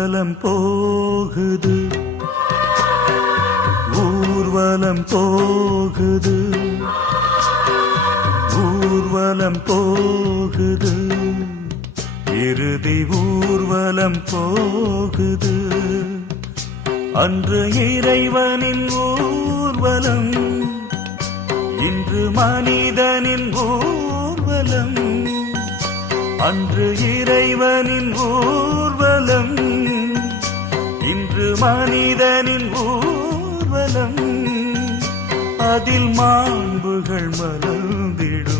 ஊர்வலம் போகுது, ஊர்வலம் போகுது, ஊர்வலம் போகுது, இறுதி ஊர்வலம் போகுது. அன்று இறைவனின் ஊர்வலம், இன்று மனிதனின் ஊர்வலம். அன்று இறைவனின் ஊர்வலம், இன்று மனிதனின் ஊர்வலம். அதில் மாண்புகள் மலர்ந்திடும்,